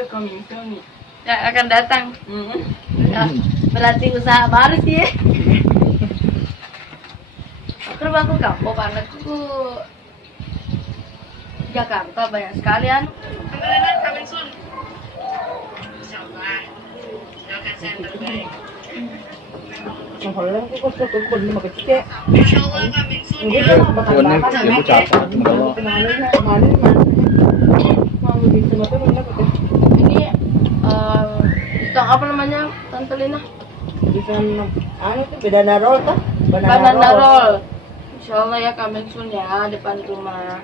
ke komisioner yang akan datang. Ya, berarti usaha baru sih. Aku kampung anakku Jakarta banyak sekalian. Kalian coming soon. Insyaallah. Doakan saya yang terbaik. Masalah ko gusto ko din makikita. Insyaallah coming soon ya. Kunin, ya bu capek. Kemarin mau bisa mati mana kok. Ini tentang apa namanya Tante Lina? Bisa anu tuh banana roll tuh. Banana roll. Insyaallah ya coming soon ya depan rumah.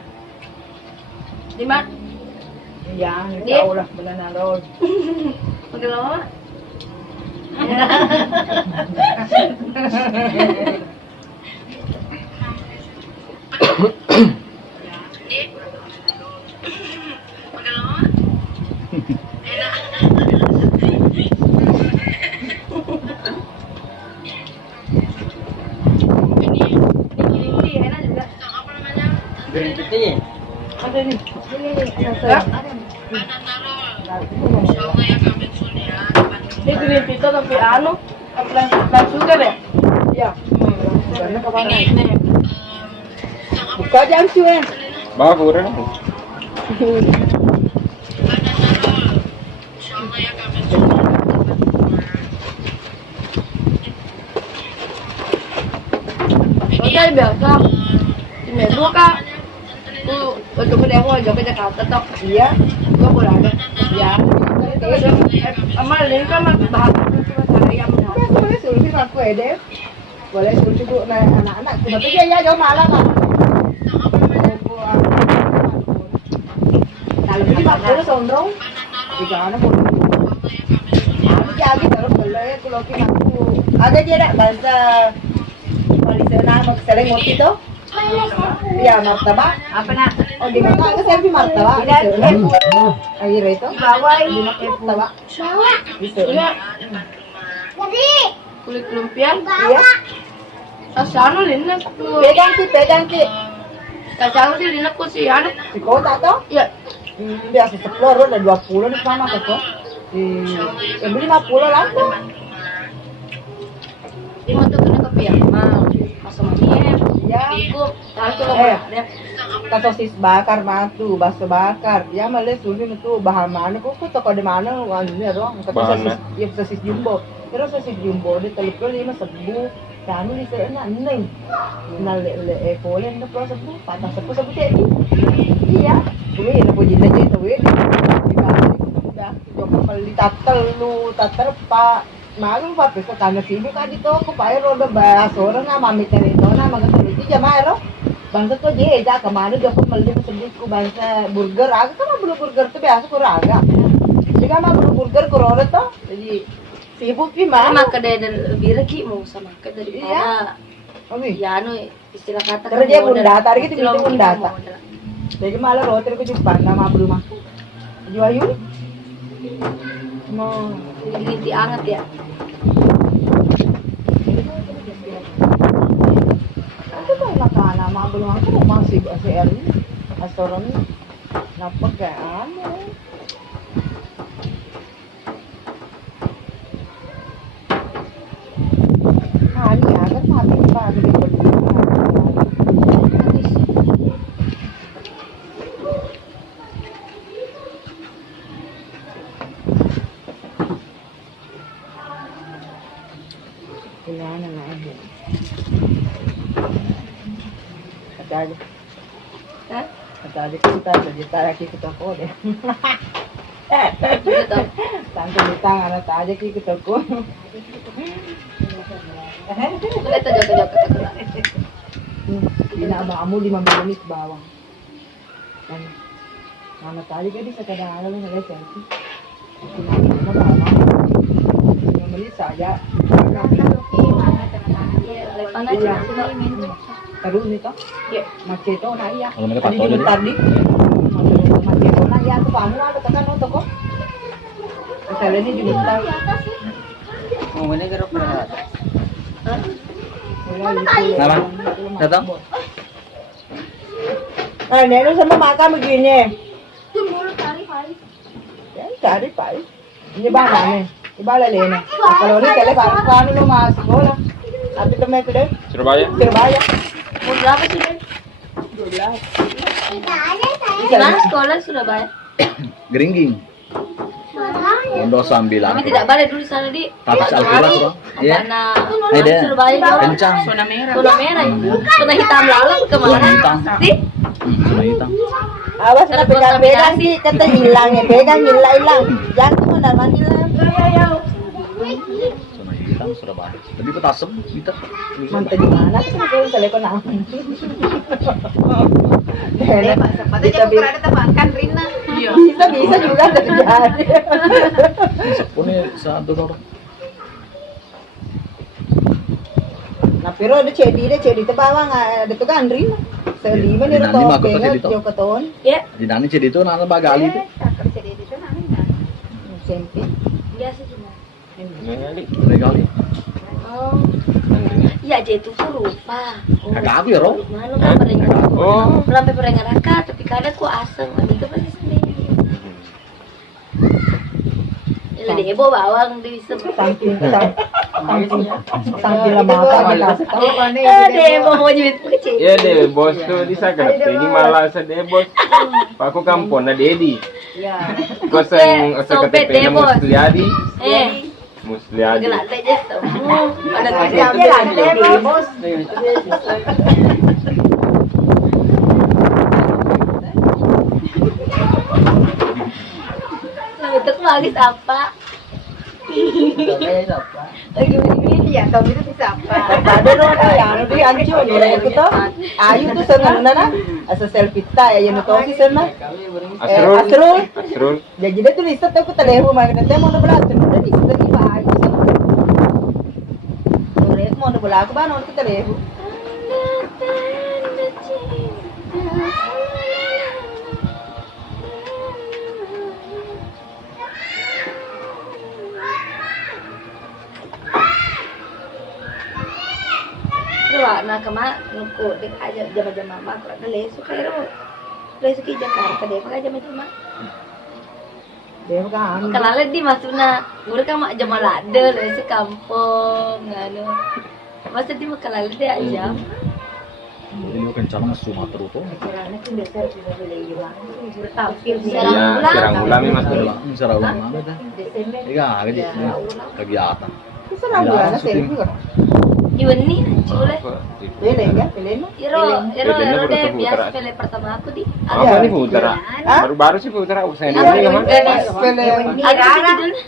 Di mana? Ya, insyaallah banana roll. Panggil lama? Green tea. Ada nih. Ini saya. Ini green pizza tapi anu plan sugar ya? Iya. Karena kapan Ini buka jam cuy. Bawa kurang. Oke biasa. Ini buka. Untuk demo aja ke Jakarta toh. Iya. Gua boleh ada. Ya. Amal ini kan bahan ayam. Boleh sulfi aku ede. Boleh sulfi bu anak-anak. Cuma tuh ya jauh malam kan. Kalau beli bakal sondrong. Jika anak boleh. Aku jadi terus boleh kalau kita aku. Ada dia nak bahasa Malaysia nama sering ngopi tu. Iya martabak. Apa nak? Oh di mana aku selfie martabak. Air itu. Bawa Di mana martabak. Bisa. Iya. Kulit lumpian. Iya. Asal linak tuh. Pegang ki. Kacang di linak ku sih ada. Di kota tu. Iya. Biasa 10 ada 20 di sana tu. Yang beli 50 lah tu. Ini mau tuh kena kopi yang mau. Masuk mie. Ya. Iku langsung Eh. ada. Kan sosis bakar matu, bakso bakar. Ya malah sulfi itu bahan mana kok toko di mana wanginya doang. Kata Bahannya? sosis, ya sosis jumbo. Terus sosis jumbo di telur 5 sebu. Kanu di sana neng. Nale kolen na pro sebu, patah sebu tadi. Iya. Boleh na po jinta jinta we. Udah, coba beli tatel pak. Malu pa peso tanga sini ka dito ko pa ro da ba sora na mami tani to na magatuloy di jama ro bangsa to je ja kamano jo ko malli mo sabit ko bangsa burger aga ka ma burger to biasa ko raga diga ma burger ko ro to jadi sibuk pi ma Sama kedai dan lebih lagi mau sama kedai daripada Ami ya anu istilah kata Terus dia bunda, tadi kita bilang Cilok bunda, kita tak? modal. jadi malah roti ko jumpa na ma belum aku juayu mau Gigi anget ya. Itu tuh nakana ma belum aku masih ASR restoran napag ano Hani agad mati pa agad ko Kailangan na eh. Atali. Hah? Atali kita jadi tarik kita ko deh. Gitu. Tante ditang ano tayo kita ko. Udah itu jaga kata. Binabaamu 5 menit bawang. Dan mana tadi kan bisa kadang-kadang nilai selfie. Kita bawang. 5 menit saja. Panas Iya. sini. Terus nito. Iya. Macet na iya. Ano mereka Tadi tato di jadi? tadi. Macet na iya tu paano ada tekan untuk ko. Kasi ni di bentar. Oh, ini kira pernah. Nama? Nama? Datang? Ah, neno sama makan begini. Tadi Pak. Ini bana nih. Ibala Lena. Kalau ini telepon lu masuk sekolah. Tapi temen itu deh. Surabaya. Surabaya. Mau berapa sih, Den? 12. Di mana sekolah Surabaya? Geringging. Pondok Sambilan. Kami tidak balik dulu sana di Tapis Alquran tuh. Iya. karena Ini dia. Surabaya jauh. Kencang. Zona merah ya. Zona hitam lalu kemana? Zona hitam. Di? Zona hitam. Awas na pegang-pegang di kata hilang ya, pegang hilang. Jangan tuh mana hilang. Zona hitam Surabaya. Lebih ke Tasem gitu. Mantap di mana sih kalau telepon aku. Sepatnya aku ada tebakan Rina. Bisa juga terjadi. Sepune satu orang. Nah, pero ada cedi te bawang ada tuh kan Rina. Selima ni Dinani ro mah aku pengen cedi to. jo keton. Ya, Di nani jadi itu nana bagali itu. Sempi. biasa cuma. Bagali. Oh. Iya, aja itu tuh lupa. Kakak aku ya, Ro. Mana kan mereka? Oh. Belum sampai mereka tapi kadang ku asem, ini pasti sendiri. Jadi debo bawang di sebut. Samping lama apa tahu kan ni. Debo mau juit kecil. Ya deh, bos tuh di sana. Ini malah sedih bos. Aku kampung na Dedi. Ya. Kosong Sobat KTP deh, na bos. Musliadi. Eh, Musliadi. gelak aja tuh. Ada tuh. Ya lah debo bos. Itu lagi apa? Lagi begini. Iya, tahu itu bisa apa? Ada no yang di anju ni aku tu. Ayu tu senang nana. Asa selfie ta ya no to si senang. Asrul. Asrul. Asrul. Jadi dia tu lista tu aku telehu mai nanti mau nak belah tu nanti lista ni ba ayu. Boleh mau nak belah aku ba nak telehu. Nah kema nuku dek aja jam-jam mama aku ada lesu kayak ro. Lesu ke Jakarta deh, pakai jam-jam mama. Dia kan. Kenal di masuna. Mereka mak jam lade lesu kampung nganu. Masa di kenal deh aja. Ini kencang mas Sumatera tuh. Kerana tu biasa kita boleh juga. Tampil Ya, serang ulam mas. Serang ulang mana dah? Desember. Iya, kegiatan. Kita nak bulan selfie kan. Iwan nih, boleh. Boleh ya, boleh no. Iro Bedanya deh baru biasa keputar. pele pertama aku di. Apa nih putera? Baru-baru sih putera usaha Iya, ini ya boleh. Ada sih judulnya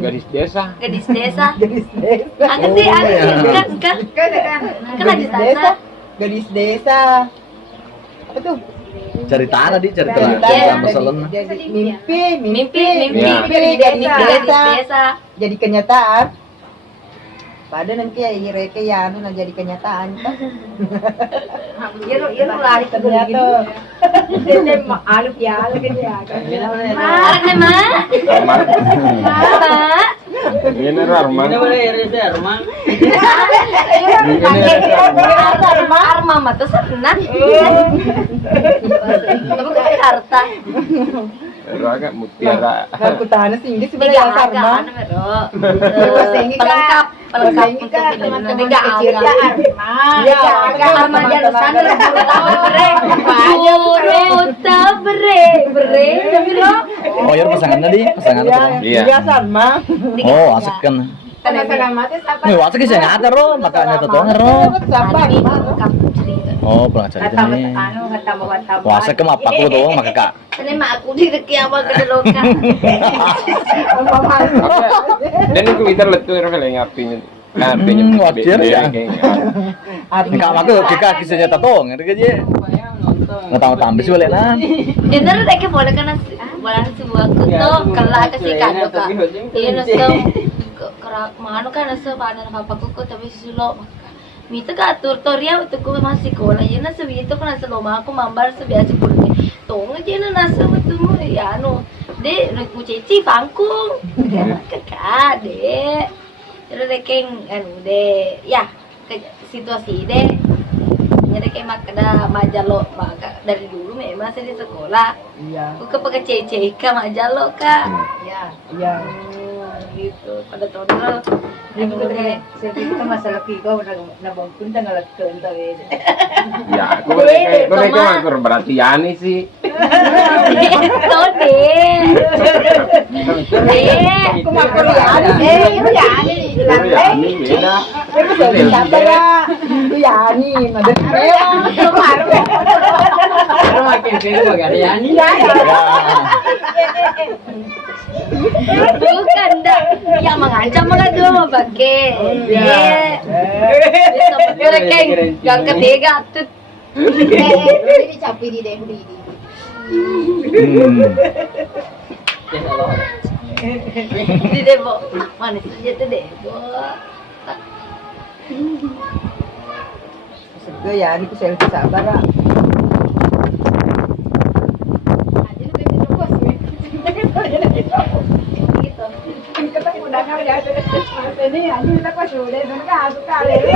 gadis desa. gadis desa. Gadis desa. Ada sih kan Kan. di Gadis desa. sana. Gadis desa. Apa tuh? Cari tanah di cari Cerita tanah sama selen. jadi mimpi Ya. Gadis desa. jadi kenyataan. Pada nanti ya ireke ya anu nah jadi kenyataan kan. Iya lari ke Ternyata Dia aluk ya, aluk ya. Arne mah. Mak. Ini Arman. Arma mah tuh senang. Tapi ke Jakarta. Agak mutiara. ngaku tanah singgi Tiga sebenarnya agak sama. anu bro. Pelengkap untuk film Tiga kecil ya Arma. Iya, Arma jalusan Buruta bre tapi lo Oh ya pasangannya di pasangan Iya, tuh. Iya. iya sama. Oh asik kan. Sama-sama mati apa? Nih wasik sih nggak ada ro, makanya tuh ro. Sabar. pelengkap cerita. Oh pulang cari Kata ini. anu kata mata. Puasa ke apa aku tuh maka kak. Ini mak aku di reki apa ke loka. Dan itu kita letu ya kalau ngapinya. Ngapinya. Wajar ya. Enggak aku kita kisahnya tato ngerti gak dia? Nggak tahu tambah sih boleh lah. Dinner reki boleh kan bolan sebuah kuto kelak kasih kado kak. Iya nasem kerak mana kan nasem panen papaku ko tapi sulo Mita ka tutorial untuk ko masih sekolah ya nasa itu ko nasa loma ako mambar sa biasa kulit. Tong aja na nasa betul mo ya ano. De nagkucici pangkung. Kakak de. Pero de keng ano de ya situasi de. Jadi kayak makada majalo maka dari dulu memang saya di sekolah. Iya. Aku pakai CCK majalo kak. Ya. Iya. Gitu. Pada tahun lalu. Ini ko dre, sa kita masalah ko na bangkun ta ngalakon ta we. Ya, aku mereka mah berarti Yani sih. Itu deh. Kung ako yan, yung yan, lang Yani beda. Pero sa kita ya, itu yani, madami. Pero makin sini magari yan. Bukan dah. Yang mengancam malah dulu mau pakai. Iya. Bisa pakai yang ketiga tuh. Hindi capi di deh, hindi. Di debo. Mana saja tuh debo. Sa ko yani ko sa sabar ah. Gitu. Ketemu dengar ya, ini ya, ini kita sudah, dan kan suka lele.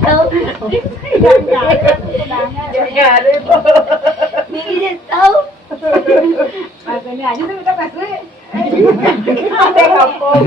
Tahu. Nangyari po. Hindi dia tahu. Mas ini aja tuh kita kasih. Ada kapok.